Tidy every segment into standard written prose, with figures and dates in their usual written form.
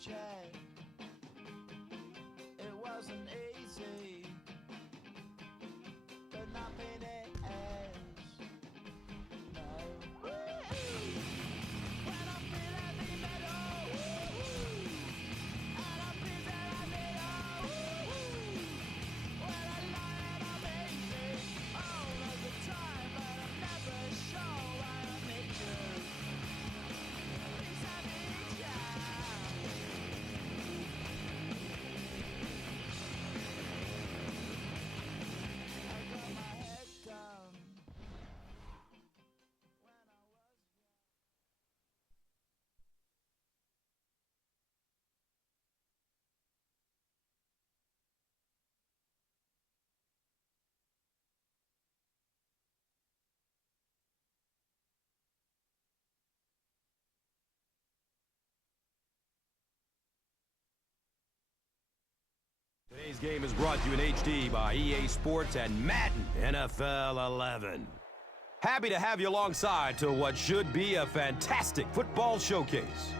check. It wasn't easy, but nothing is. No. When I feel heavy metal, and I feel that I need when I lie and I'm easy all of the time, but I'm never sure why I need you. At least I need ya. I got my head down when I was young. Today's game is brought to you in HD by EA Sports and Madden NFL 11. Happy to have you alongside to what should be a fantastic football showcase.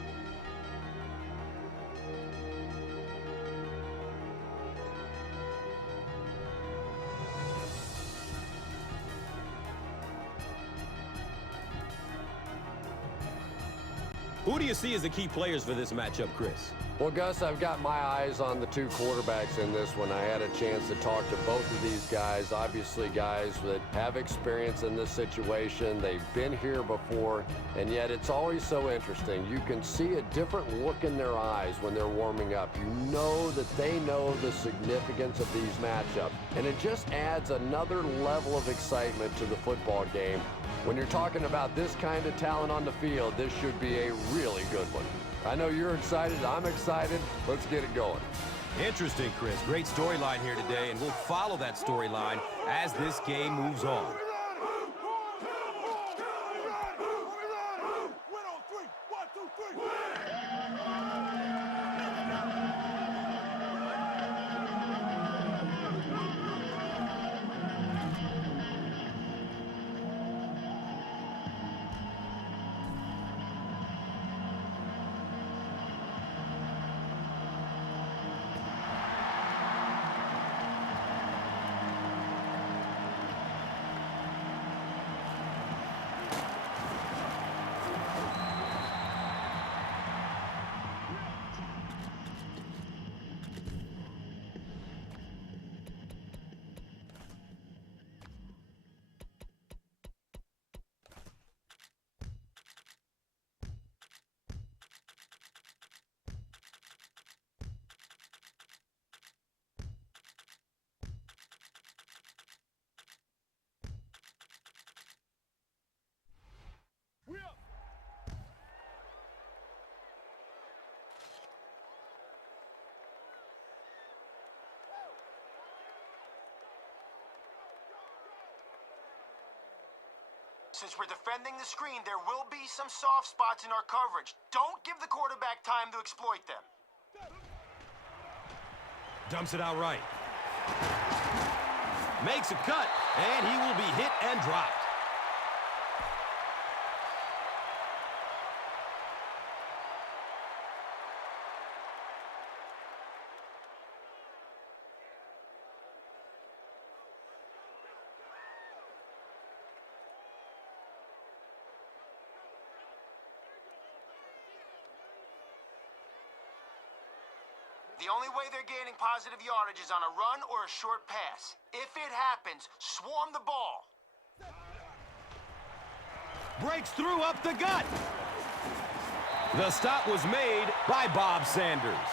Who do you see as the key players for this matchup, Chris? Well, Gus, I've got my eyes on the two quarterbacks in this one. I had a chance to talk to both of these guys, obviously guys that have experience in this situation. They've been here before, and yet it's always so interesting. You can see a different look in their eyes when they're warming up. You know that they know the significance of these matchups, and it just adds another level of excitement to the football game. When you're talking about this kind of talent on the field, this should be a really good one. I know you're excited. I'm excited. Let's get it going. Interesting, Chris. Great storyline here today, and we'll follow that storyline as this game moves on. Since we're defending the screen, there will be some soft spots in our coverage. Don't give the quarterback time to exploit them. Dumps it out right. Makes a cut, and he will be hit and dropped. The only way they're gaining positive yardage is on a run or a short pass. If it happens, swarm the ball. Breaks through up the gut. The stop was made by Bob Sanders.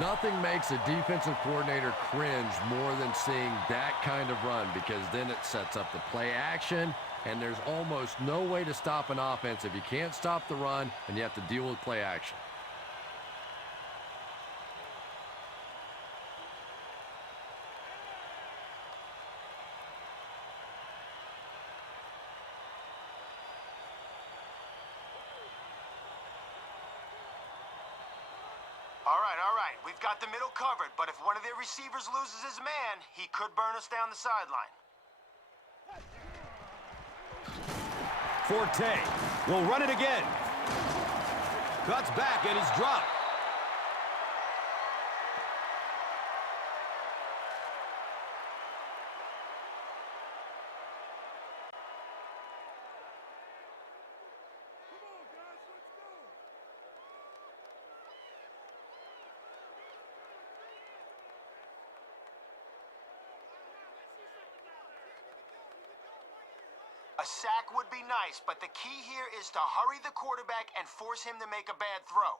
Nothing makes a defensive coordinator cringe more than seeing that kind of run, because then it sets up the play action, and there's almost no way to stop an offense if you can't stop the run and you have to deal with play action. All right. We've got the middle covered, but if one of their receivers loses his man, he could burn us down the sideline. Forte will run it again. Cuts back and he's dropped. A sack would be nice, but the key here is to hurry the quarterback and force him to make a bad throw.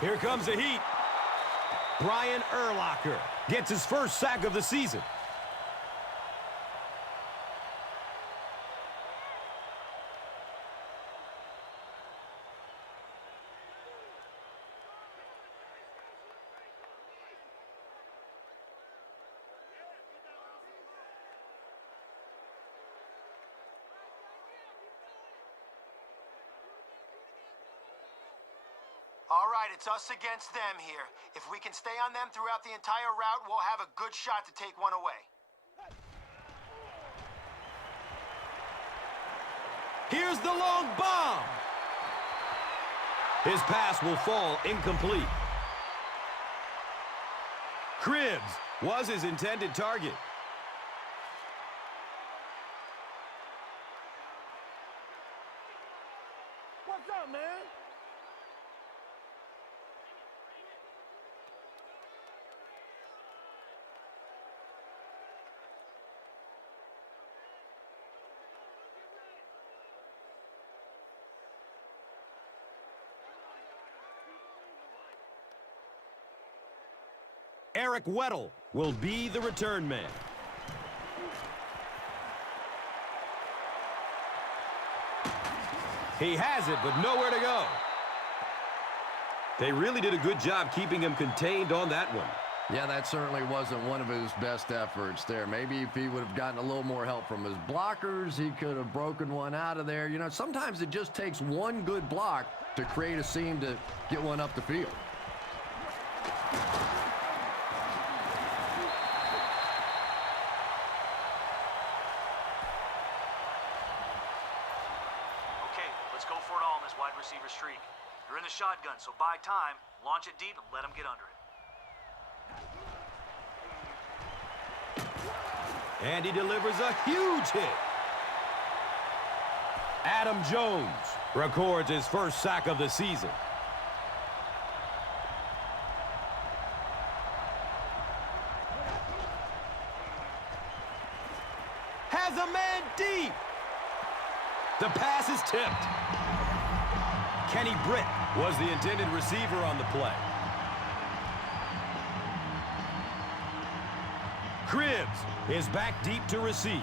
Here comes the heat. Brian Urlacher gets his first sack of the season. All right, it's us against them here. If we can stay on them throughout the entire route, we'll have a good shot to take one away. Here's the long bomb. His pass will fall incomplete. Cribbs was his intended target. What's up, man? Eric Weddle will be the return man. He has it, but nowhere to go. They really did a good job keeping him contained on that one. Yeah, that certainly wasn't one of his best efforts there. Maybe if he would have gotten a little more help from his blockers, he could have broken one out of there. You know, sometimes it just takes one good block to create a seam to get one up the field. Okay, let's go for it all in this wide receiver streak. You're in the shotgun, so buy time, launch it deep, and let them get under it. And he delivers a huge hit. Adam Jones records his first sack of the season. Has a man deep. The pass is tipped. Kenny Britt was the intended receiver on the play. Cribbs is back deep to receive.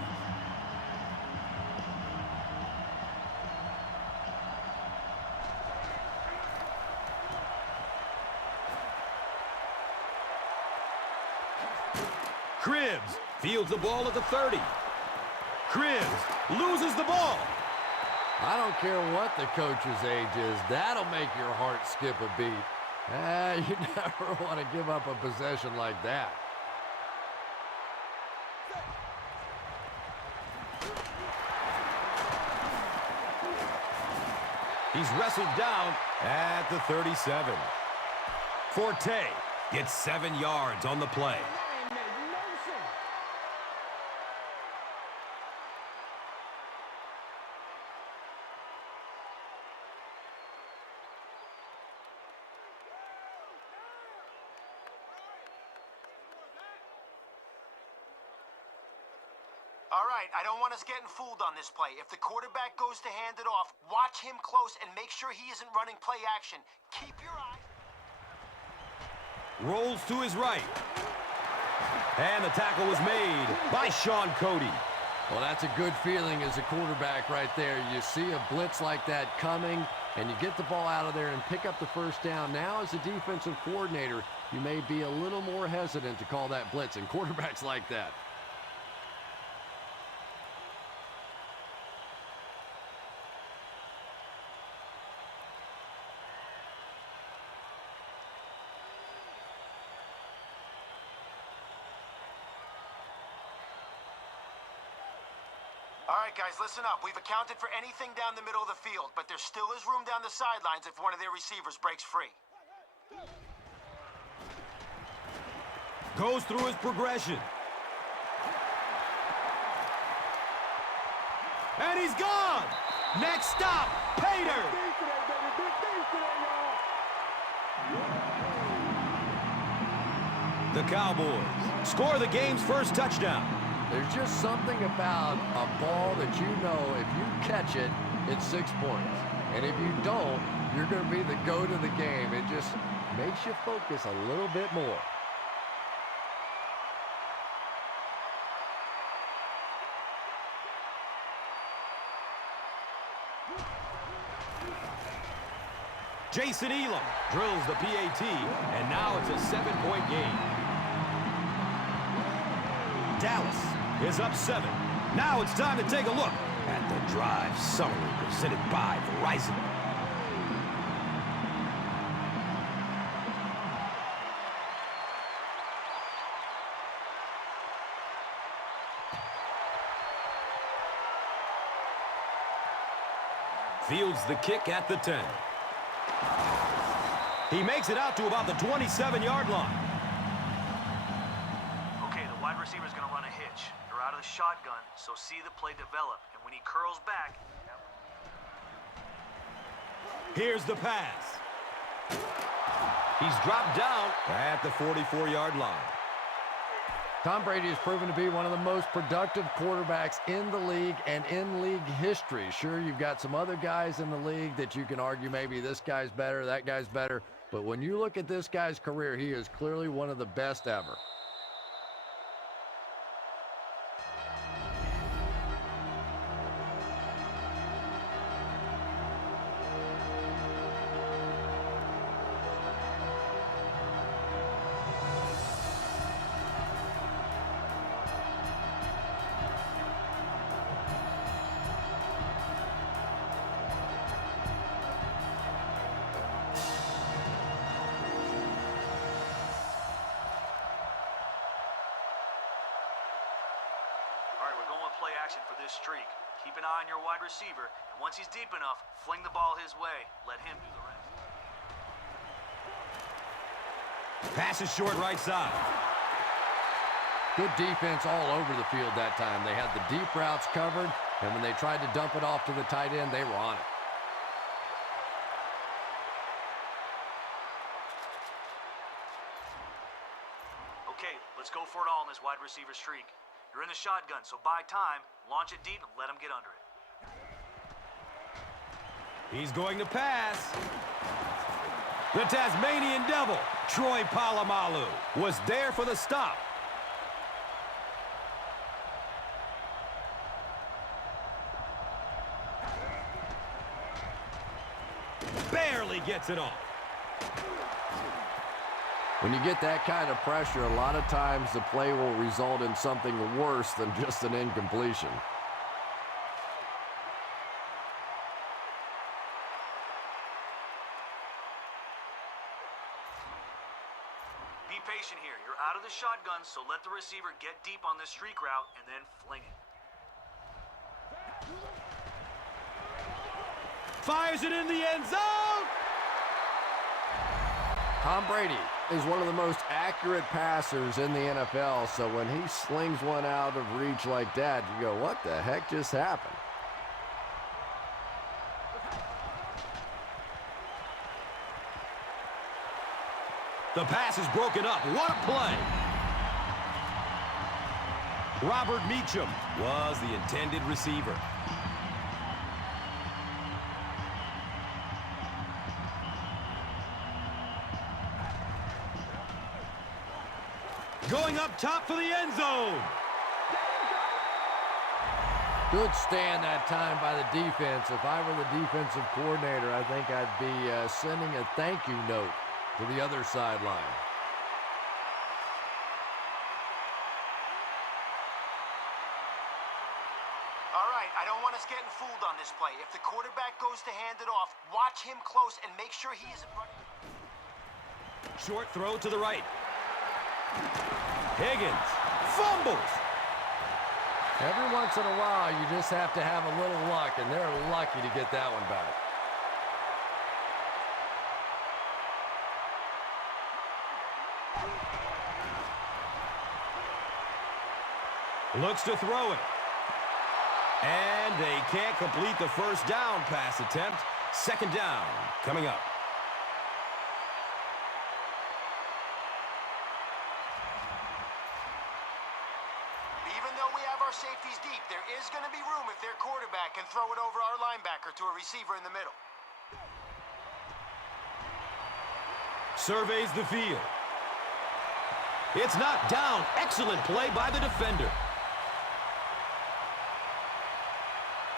Cribbs fields the ball at the 30. Cribbs loses the ball. I don't care what the coach's age is. That'll make your heart skip a beat. You never want to give up a possession like that. He's wrestled down at the 37. Forte gets 7 yards on the play. All right, I don't want us getting fooled on this play. If the quarterback goes to hand it off, watch him close and make sure he isn't running play action. Keep your eye. Rolls to his right. And the tackle was made by Sean Cody. Well, that's a good feeling as a quarterback right there. You see a blitz like that coming, and you get the ball out of there and pick up the first down. Now, as a defensive coordinator, you may be a little more hesitant to call that blitz, and quarterbacks like that. All right, guys, listen up. We've accounted for anything down the middle of the field, but there still is room down the sidelines if one of their receivers breaks free. Goes through his progression. And he's gone. Next stop, Pater. The Cowboys score the game's first touchdown. There's just something about a ball that you know if you catch it, it's 6 points. And if you don't, you're going to be the goat of the game. It just makes you focus a little bit more. Jason Elam drills the PAT, and now it's a 7-point game. Dallas is up 7. Now it's time to take a look at the drive summary presented by Verizon. Fields the kick at the 10. He makes it out to about the 27-yard line. Okay, the wide receiver's going to run a hitch. They're out of the shotgun, so see the play develop. And when he curls back... Here's the pass. He's dropped down at the 44-yard line. Tom Brady has proven to be one of the most productive quarterbacks in the league and in league history. Sure, you've got some other guys in the league that you can argue maybe this guy's better, that guy's better. But when you look at this guy's career, he is clearly one of the best ever. Play action for this streak. Keep an eye on your wide receiver, and once he's deep enough, fling the ball his way. Let him do the rest. Pass is short right side. Good defense all over the field that time. They had the deep routes covered, and when they tried to dump it off to the tight end, they were on it. Okay, let's go for it all in this wide receiver streak. You're in the shotgun, so buy time, launch it deep, and let him get under it. He's going to pass. The Tasmanian Devil, Troy Polamalu, was there for the stop. Barely gets it off. When you get that kind of pressure, a lot of times the play will result in something worse than just an incompletion. Be patient here. You're out of the shotgun, so let the receiver get deep on this streak route and then fling it. Fires it in the end zone. Tom Brady is one of the most accurate passers in the NFL, so when he slings one out of reach like that, you go, what the heck just happened? The pass is broken up. What a play. Robert Meacham was the intended receiver. Going up top for the end zone. Good stand that time by the defense. If I were the defensive coordinator, I think I'd be sending a thank you note to the other sideline. All right, I don't want us getting fooled on this play. If the quarterback goes to hand it off, watch him close and make sure he isn't running. Short throw to the right. Higgins fumbles. Every once in a while, you just have to have a little luck, and they're lucky to get that one back. Looks to throw it. And they can't complete the first down pass attempt. Second down coming up. Even though we have our safeties deep, there is going to be room if their quarterback can throw it over our linebacker to a receiver in the middle. Surveys the field. It's knocked down. Excellent play by the defender.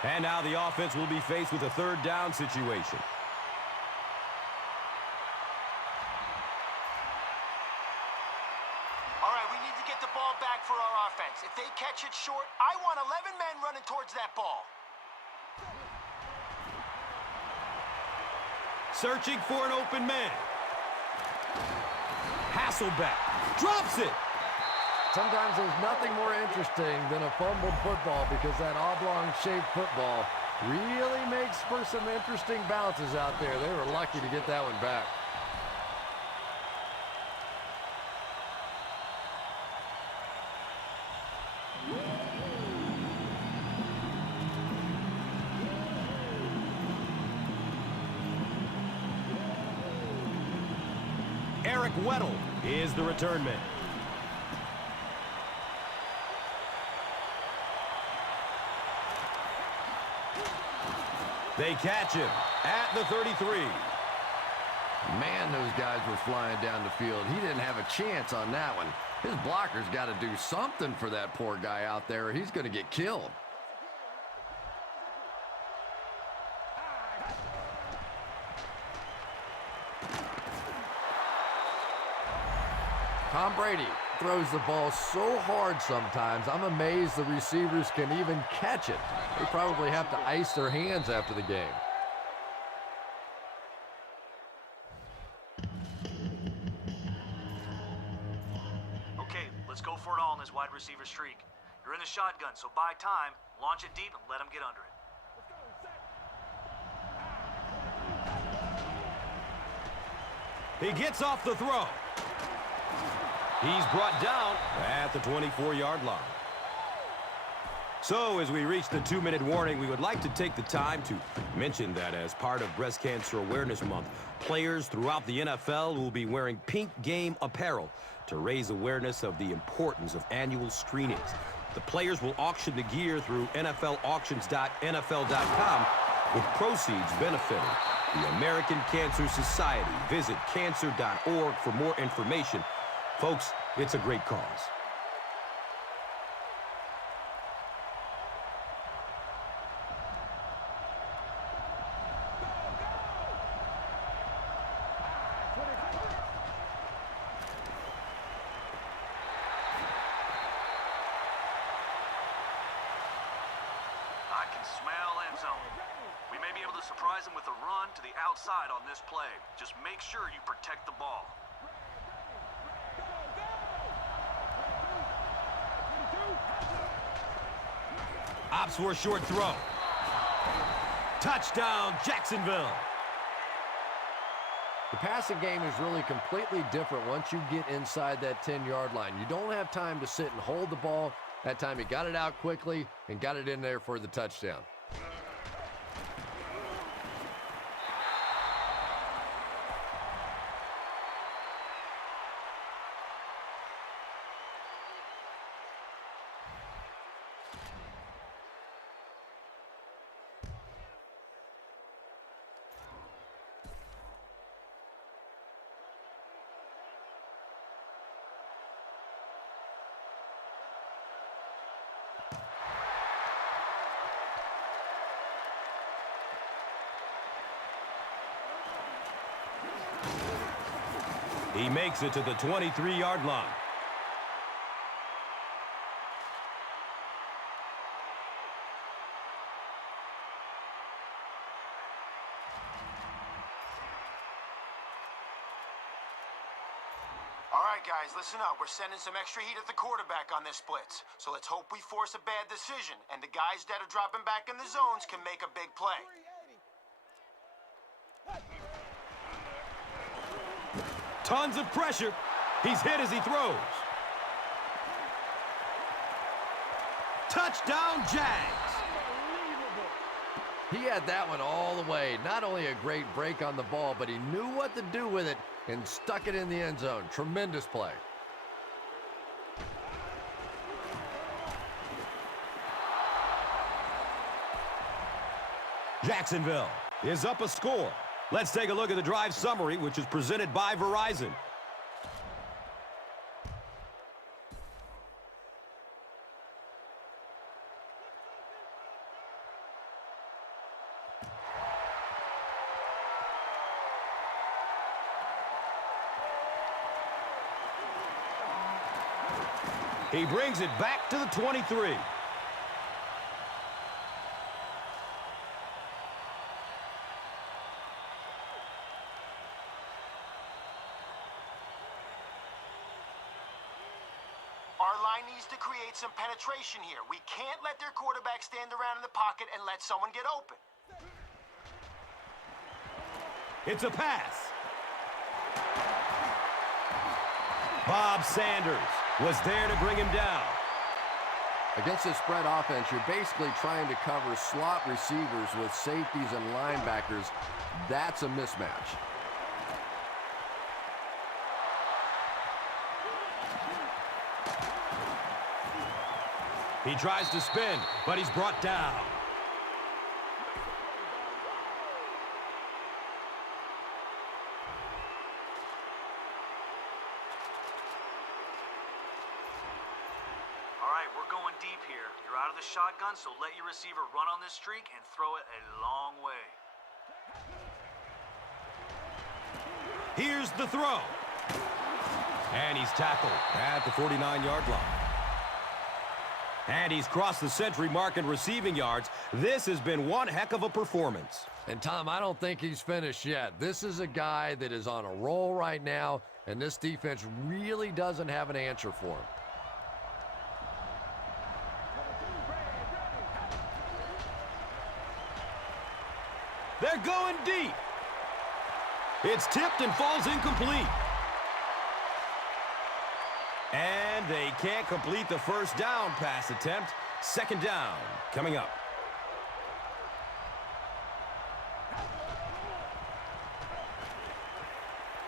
And now the offense will be faced with a third down situation. All right, we need to get the ball back for our offense. If they catch it short, I want 11 men running towards that ball. Searching for an open man. Hasselbeck drops it. Sometimes there's nothing more interesting than a fumbled football because that oblong-shaped football really makes for some interesting bounces out there. They were lucky to get that one back. Eric Weddle is the return man. They catch him at the 33. Man, those guys were flying down the field. He didn't have a chance on that one. His blocker's got to do something for that poor guy out there, or he's going to get killed. Tom Brady throws the ball so hard sometimes, I'm amazed the receivers can even catch it. They probably have to ice their hands after the game. Okay, let's go for it all in this wide receiver streak. You're in the shotgun, so buy time, launch it deep, and let them get under it. He gets off the throw. He's brought down at the 24-yard line. So as we reach the 2-minute warning, we would like to take the time to mention that as part of Breast Cancer Awareness Month, players throughout the NFL will be wearing pink game apparel to raise awareness of the importance of annual screenings. The players will auction the gear through NFLauctions.nfl.com, with proceeds benefiting the American Cancer Society. Visit cancer.org for more information. Folks, it's a great cause. I can smell end zone. We may be able to surprise them with a run to the outside on this play. Just make sure you protect the ball. Opts for a short throw. Touchdown, Jacksonville. The passing game is really completely different once you get inside that 10-yard line. You don't have time to sit and hold the ball. That time he got it out quickly and got it in there for the touchdown. He makes it to the 23-yard line. All right, guys, listen up. We're sending some extra heat at the quarterback on this blitz. So let's hope we force a bad decision, and the guys that are dropping back in the zones can make a big play. Tons of pressure. He's hit as he throws. Touchdown, Jags. He had that one all the way. Not only a great break on the ball, but he knew what to do with it and stuck it in the end zone. Tremendous play. Jacksonville is up a score. Let's take a look at the drive summary, which is presented by Verizon. He brings it back to the 23. Our line needs to create some penetration here. We can't let their quarterback stand around in the pocket and let someone get open. It's a pass. Bob Sanders was there to bring him down. Against a spread offense, you're basically trying to cover slot receivers with safeties and linebackers. That's a mismatch. He tries to spin, but he's brought down. All right, we're going deep here. You're out of the shotgun, so let your receiver run on this streak and throw it a long way. Here's the throw. And he's tackled at the 49-yard line. And he's crossed the century mark in receiving yards. This has been one heck of a performance. And Tom, I don't think he's finished yet. This is a guy that is on a roll right now, and this defense really doesn't have an answer for him. They're going deep. It's tipped and falls incomplete. And they can't complete the first down pass attempt. Second down coming up.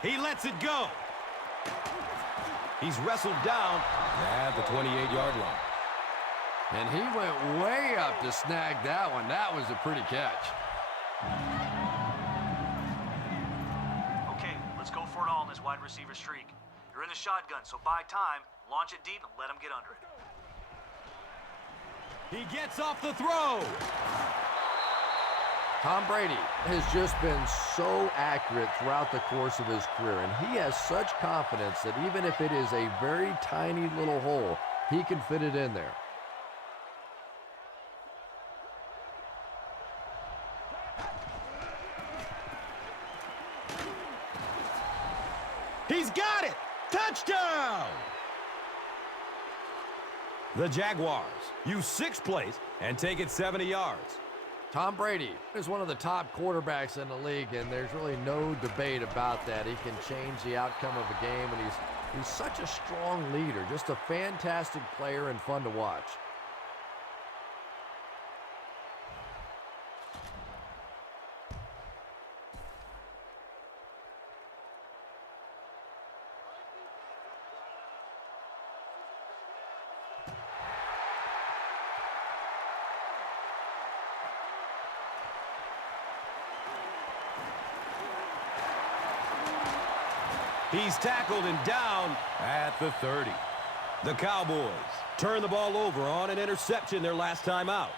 He lets it go. He's wrestled down at the 28-yard line. And he went way up to snag that one. That was a pretty catch. Okay, let's go for it all in this wide receiver streak. You're in the shotgun, so buy time, launch it deep, and let him get under it. He gets off the throw. Tom Brady has just been so accurate throughout the course of his career, and he has such confidence that even if it is a very tiny little hole, he can fit it in there. He's got it! Touchdown! The Jaguars use 6 plays and take it 70 yards. Tom Brady is one of the top quarterbacks in the league, and there's really no debate about that. He can change the outcome of a game, and he's such a strong leader, just a fantastic player and fun to watch. He's tackled and down at the 30. The Cowboys turn the ball over on an interception their last time out.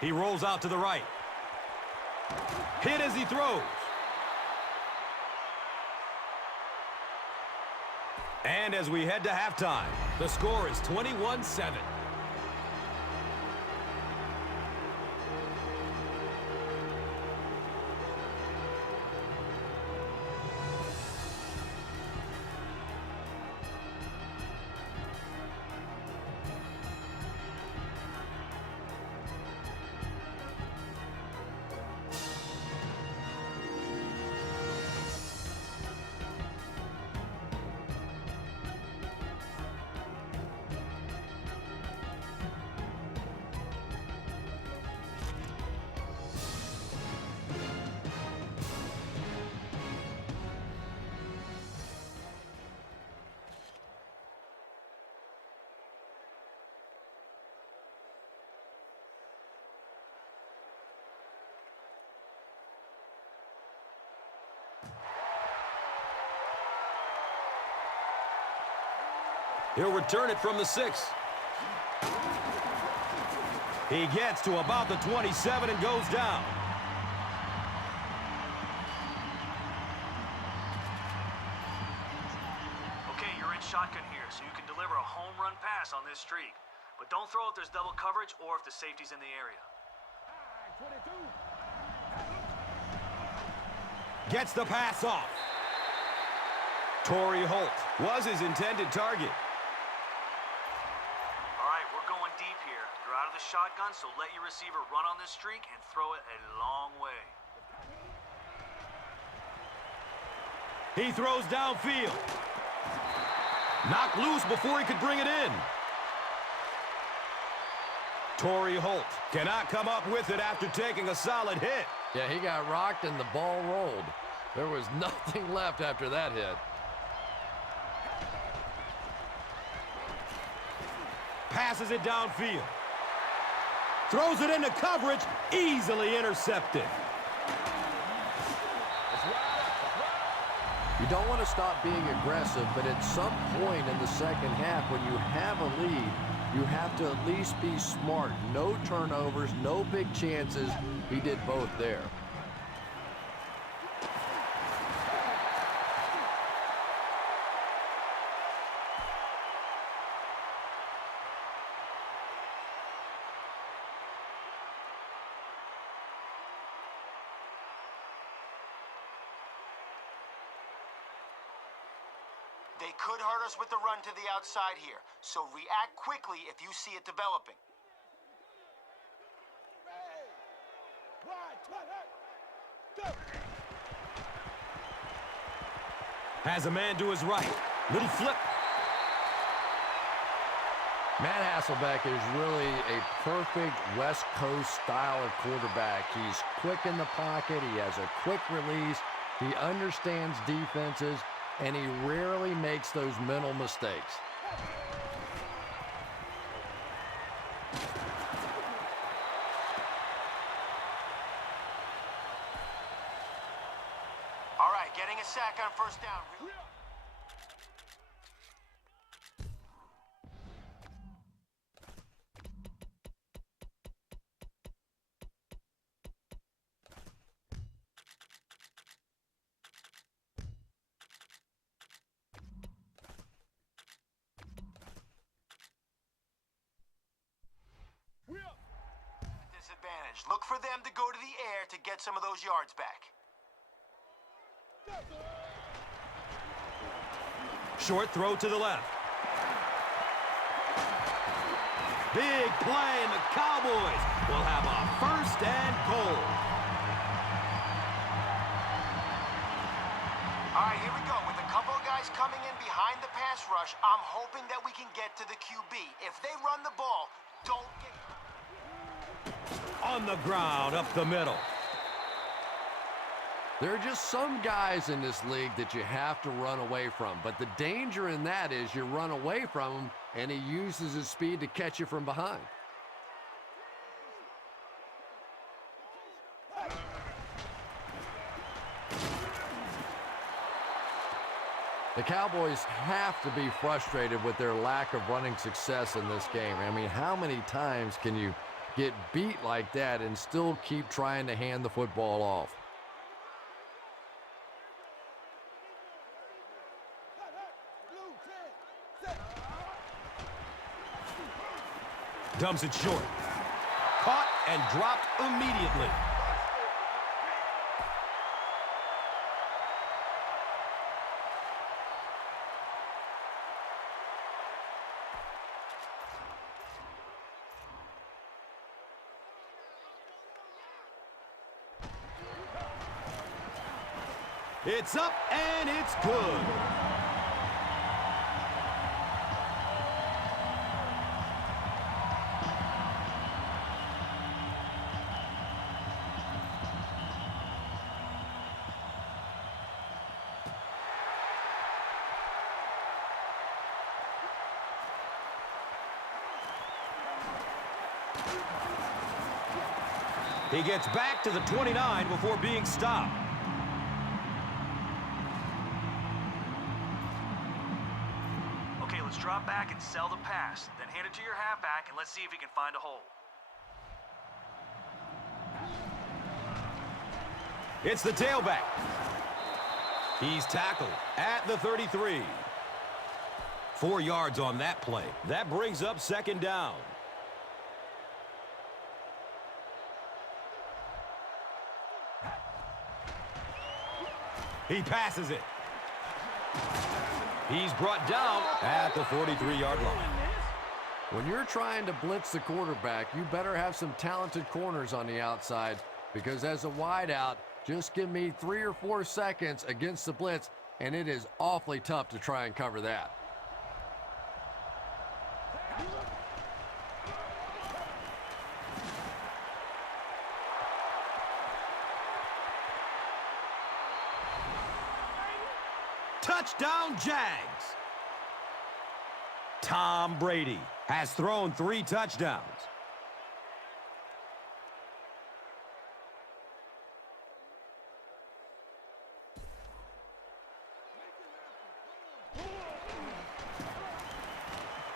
He rolls out to the right. Hit as he throws. And as we head to halftime, the score is 21-7. He'll return it from the 6. He gets to about the 27 and goes down. Okay, you're in shotgun here, so you can deliver a home run pass on this streak. But don't throw if there's double coverage or if the safety's in the area. Gets the pass off. Torrey Holt was his intended target. All right, we're going deep here. You're out of the shotgun, so let your receiver run on this streak and throw it a long way. He throws downfield. Knocked loose before he could bring it in. Torrey Holt cannot come up with it after taking a solid hit. Yeah, he got rocked and the ball rolled. There was nothing left after that hit. Passes it downfield. Throws it into coverage, easily intercepted. You don't want to stop being aggressive, but at some point in the second half, when you have a lead, you have to at least be smart. No turnovers, no big chances. He did both there. They could hurt us with the run to the outside here, so react quickly if you see it developing. Has a man to his right. Little flip. Matt Hasselbeck is really a perfect West Coast style of quarterback. He's quick in the pocket. He has a quick release. He understands defenses, and he rarely makes those mental mistakes. All right, getting a sack on first down. Disadvantage. Look for them to go to the air to get some of those yards back. Short throw to the left. Big play, and the Cowboys will have a first and goal. All right, here we go. With a couple of guys coming in behind the pass rush, I'm hoping that we can get to the QB. If they run the ball, don't get... On the ground, up the middle. There are just some guys in this league that you have to run away from. But the danger in that is you run away from him, and he uses his speed to catch you from behind. The Cowboys have to be frustrated with their lack of running success in this game. I mean, how many times can you get beat like that and still keep trying to hand the football off? Dumps it short. Caught and dropped immediately. It's up and it's good. He gets back to the 29 before being stopped. Let's drop back and sell the pass. Then hand it to your halfback and let's see if he can find a hole. It's the tailback. He's tackled at the 33. 4 yards on that play. That brings up second down. He passes it. He's brought down at the 43-yard line. When you're trying to blitz the quarterback, you better have some talented corners on the outside, because as a wideout, just give me 3 or 4 seconds against the blitz, and it is awfully tough to try and cover that. Touchdown, Jags! Tom Brady has thrown 3 touchdowns.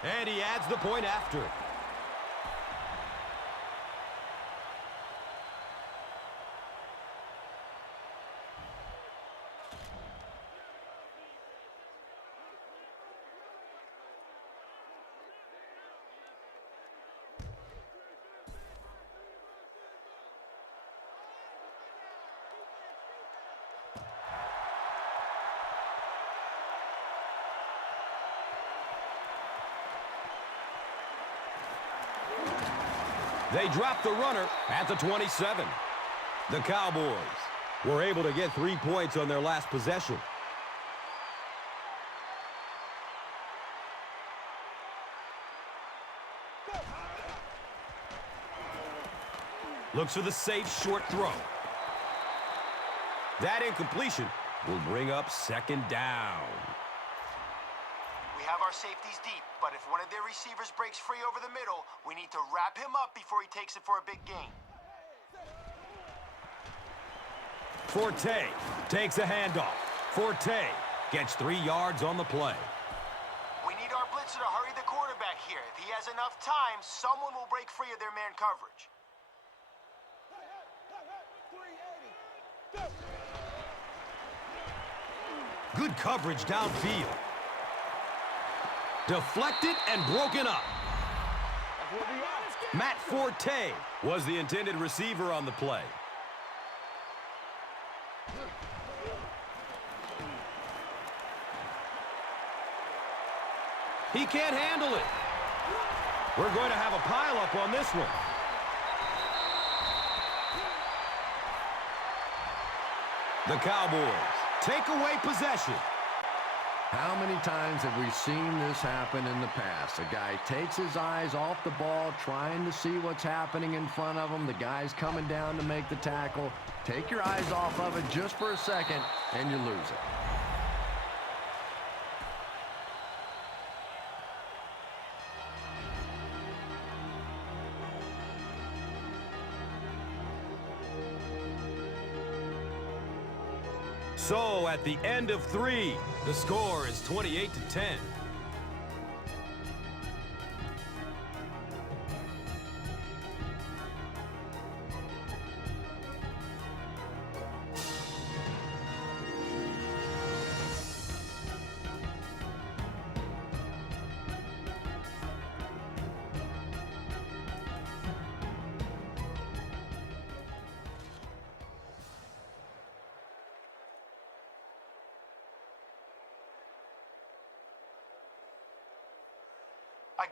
And he adds the point after. They drop the runner at the 27. The Cowboys were able to get 3 points on their last possession. Looks for the safe short throw. That incompletion will bring up second down. We have our safeties deep, but if one of their receivers breaks free over the middle, we need to wrap him up before he takes it for a big gain. Forte takes a handoff. Forte gets 3 yards on the play. We need our blitzer to hurry the quarterback here. If he has enough time, someone will break free of their man coverage. Good coverage downfield. Deflected and broken up. Matt Forte was the intended receiver on the play. He can't handle it. We're going to have a pileup on this one. The Cowboys take away possession. How many times have we seen this happen in the past? A guy takes his eyes off the ball, trying to see what's happening in front of him. The guy's coming down to make the tackle. Take your eyes off of it just for a second, and you lose it. So at the end of 3, the score is 28-10.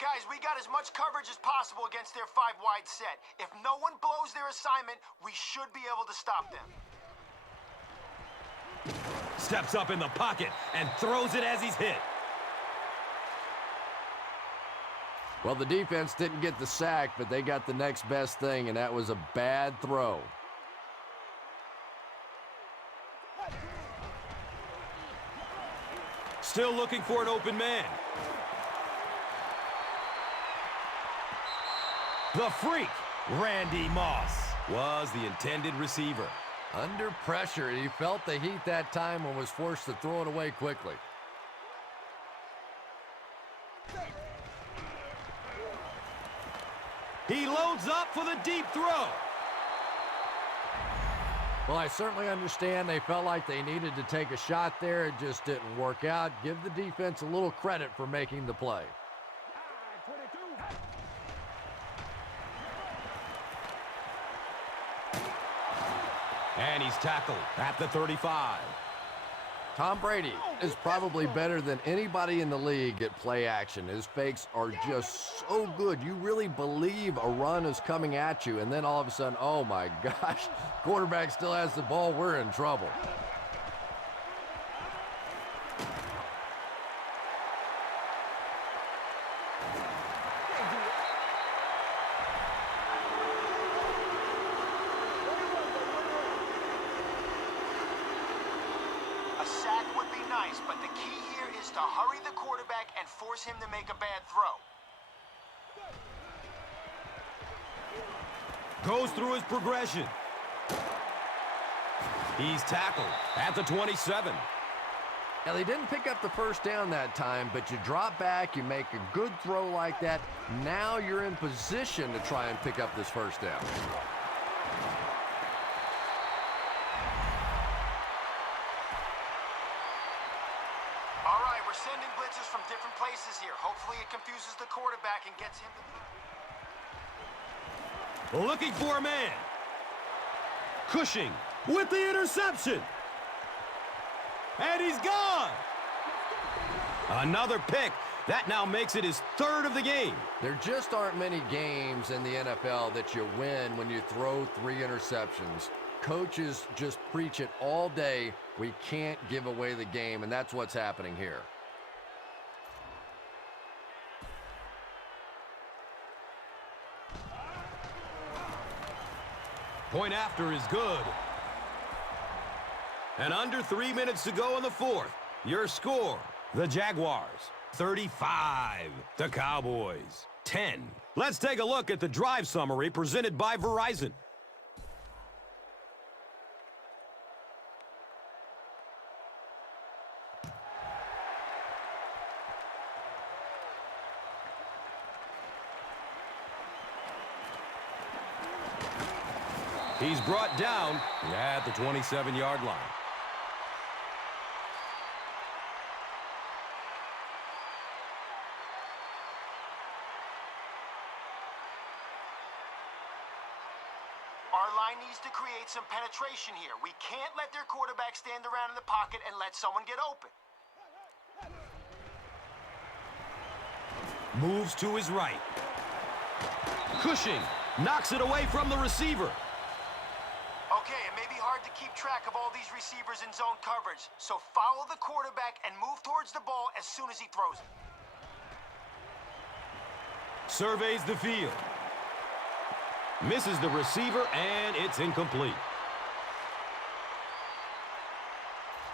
Guys, we got as much coverage as possible against their 5-wide set. If no one blows their assignment, we should be able to stop them. Steps up in the pocket and throws it as he's hit. Well, the defense didn't get the sack, but they got the next best thing, and that was a bad throw. Still looking for an open man. The freak, Randy Moss, was the intended receiver. Under pressure, he felt the heat that time and was forced to throw it away quickly. He loads up for the deep throw. Well, I certainly understand they felt like they needed to take a shot there. It just didn't work out. Give the defense a little credit for making the play. And he's tackled at the 35. Tom Brady is probably better than anybody in the league at play action. His fakes are just so good. You really believe a run is coming at you, and then all of a sudden, oh my gosh, quarterback still has the ball. We're in trouble. A sack would be nice, but the key here is to hurry the quarterback and force him to make a bad throw. Goes through his progression. He's tackled at the 27. Now, they didn't pick up the first down that time, but you drop back, you make a good throw like that. Now you're in position to try and pick up this first down. All right, we're sending blitzes from different places here. Hopefully it confuses the quarterback and gets him to... Looking for a man. Cushing with the interception. And he's gone. Another pick. That now makes it his third of the game. There just aren't many games in the NFL that you win when you throw 3 interceptions. Coaches just preach it all day. We can't give away the game, and that's what's happening here. Point after is good. And under 3 minutes to go in the fourth. Your score, the Jaguars, 35. The Cowboys, 10. Let's take a look at the drive summary presented by Verizon. He's brought down at the 27-yard line. Our line needs to create some penetration here. We can't let their quarterback stand around in the pocket and let someone get open. Moves to his right. Cushing knocks it away from the receiver. Okay, it may be hard to keep track of all these receivers in zone coverage, so follow the quarterback and move towards the ball as soon as he throws it. Surveys the field. Misses the receiver, and it's incomplete.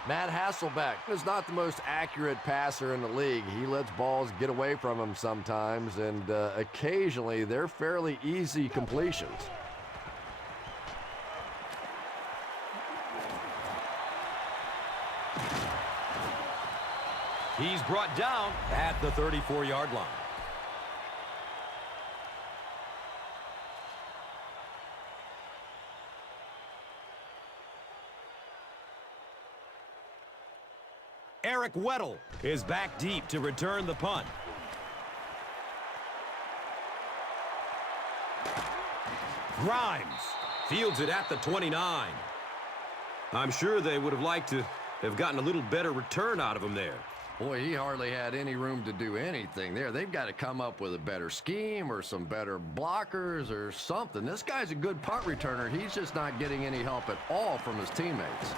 Matt Hasselbeck is not the most accurate passer in the league. He lets balls get away from him sometimes, and occasionally they're fairly easy completions. He's brought down at the 34-yard line. Eric Weddle is back deep to return the punt. Grimes fields it at the 29. I'm sure they would have liked to have gotten a little better return out of him there. Boy, he hardly had any room to do anything there. They've got to come up with a better scheme or some better blockers or something. This guy's a good punt returner. He's just not getting any help at all from his teammates.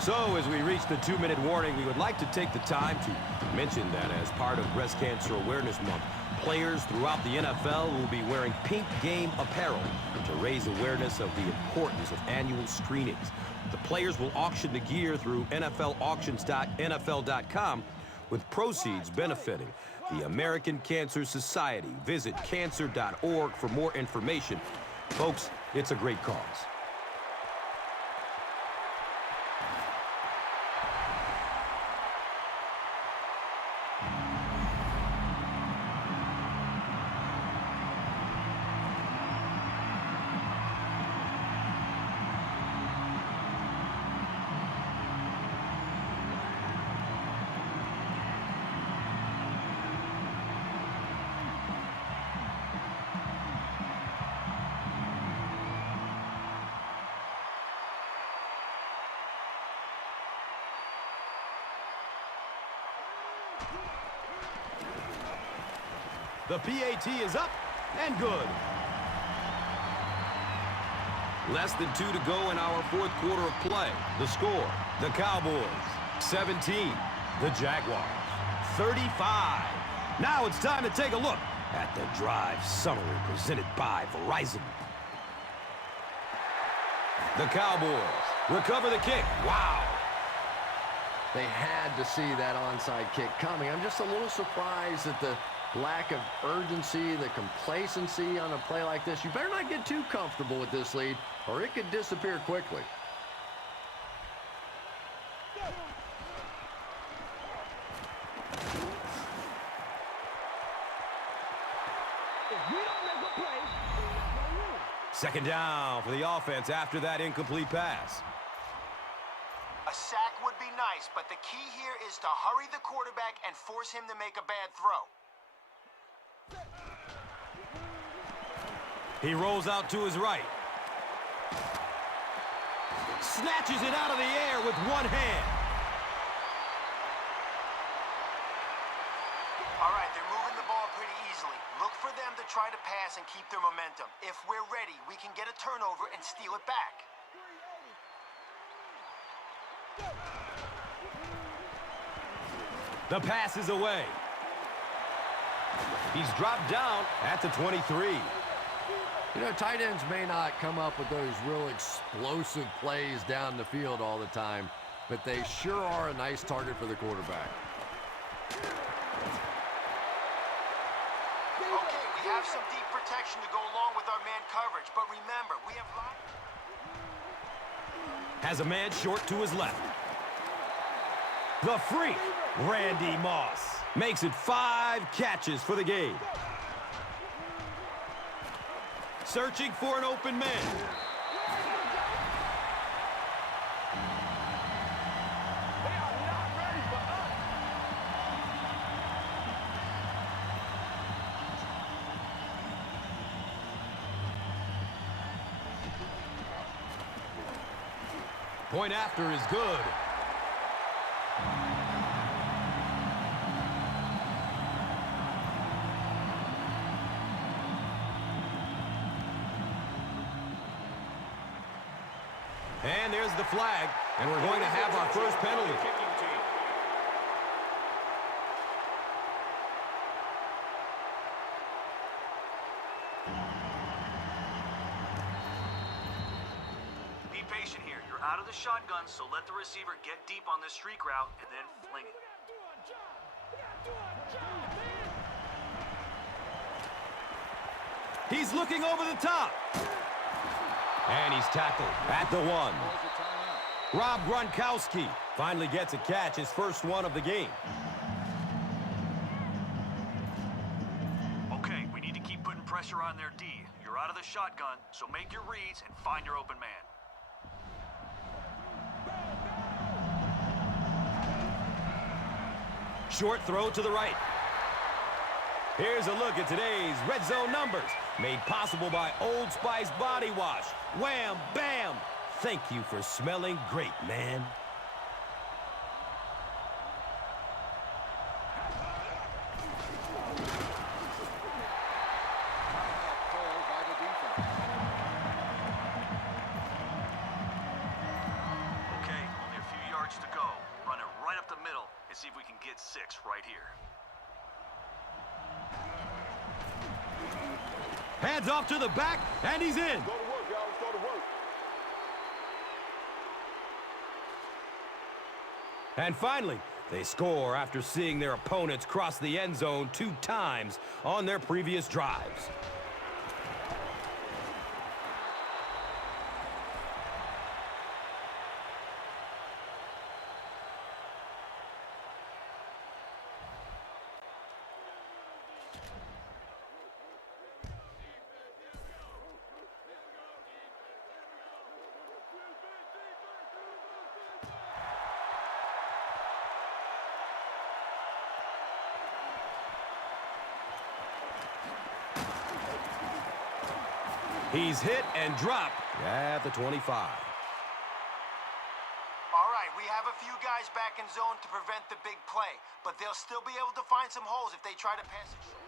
So, as we reach the 2-minute warning, we would like to take the time to mention that as part of Breast Cancer Awareness Month, players throughout the NFL will be wearing pink game apparel to raise awareness of the importance of annual screenings. The players will auction the gear through NFLauctions.nfl.com, with proceeds benefiting the American Cancer Society. Visit cancer.org for more information. Folks, it's a great cause. The PAT is up and good. Less than 2 to go in our fourth quarter of play. The score, the Cowboys, 17. The Jaguars, 35. Now it's time to take a look at the drive summary presented by Verizon. The Cowboys recover the kick. Wow. They had to see that onside kick coming. I'm just a little surprised at the lack of urgency, the complacency on a play like this. You better not get too comfortable with this lead, or it could disappear quickly. Second down for the offense after that incomplete pass. A sack would be nice, but the key here is to hurry the quarterback and force him to make a bad throw. He rolls out to his right. Snatches it out of the air with one hand. All right, they're moving the ball pretty easily. Look for them to try to pass and keep their momentum. If we're ready, we can get a turnover and steal it back. The pass is away. He's dropped down at the 23. You know, tight ends may not come up with those real explosive plays down the field all the time, but they sure are a nice target for the quarterback. Okay, we have some deep protection to go along with our man coverage, but remember, we have... Has a man short to his left. The freak, Randy Moss, makes it 5 catches for the game. Searching for an open man. Point after is good. And there's the flag, and we're going to have our first penalty. Be patient here. You're out of the shotgun, so let the receiver get deep on this streak route and then fling it. He's looking over the top. And he's tackled at the 1. Rob Gronkowski finally gets a catch, his first one of the game. Okay, we need to keep putting pressure on their D. You're out of the shotgun, so make your reads and find your open man. Short throw to the right. Here's a look at today's red zone numbers, made possible by Old Spice Body Wash. Wham, bam! Thank you for smelling great, man. Okay, only a few yards to go. Run it right up the middle and see if we can get 6 right here. Hands off to the back, and he's in. Go to work, guys. Go to work. And finally, they score after seeing their opponents cross the end zone 2 times on their previous drives. He's hit and dropped at the 25. All right, we have a few guys back in zone to prevent the big play, but they'll still be able to find some holes if they try to pass it short.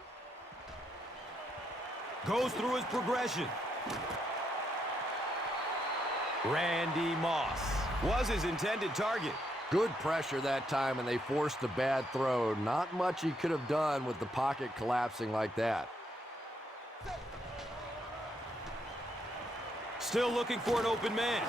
Goes through his progression. Randy Moss was his intended target. Good pressure that time, and they forced the bad throw. Not much he could have done with the pocket collapsing like that. Still looking for an open man.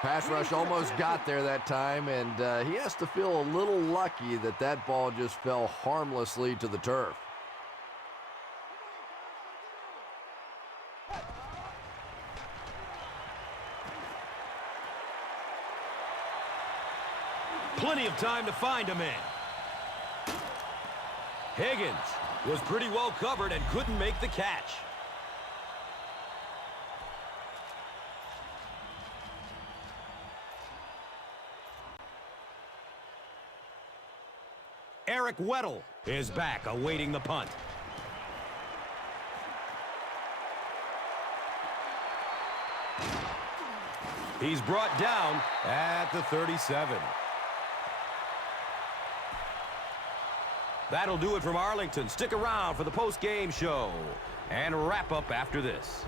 Pass rush almost got there that time, and he has to feel a little lucky that that ball just fell harmlessly to the turf. Plenty of time to find a man. Higgins was pretty well covered and couldn't make the catch. Eric Weddle is back, awaiting the punt. He's brought down at the 37. That'll do it from Arlington. Stick around for the post-game show and wrap up after this.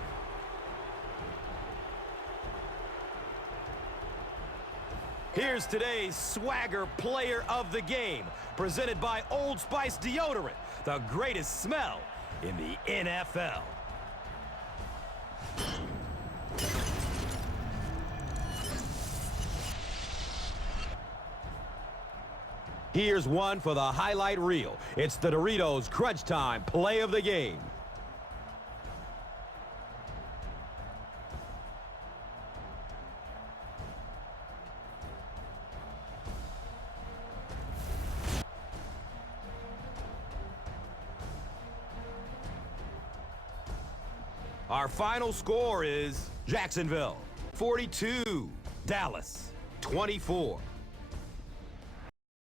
Here's today's Swagger Player of the Game, presented by Old Spice Deodorant, the greatest smell in the NFL. Here's one for the highlight reel. It's the Doritos Crunch Time Play of the Game. Our final score is Jacksonville 42, Dallas 24.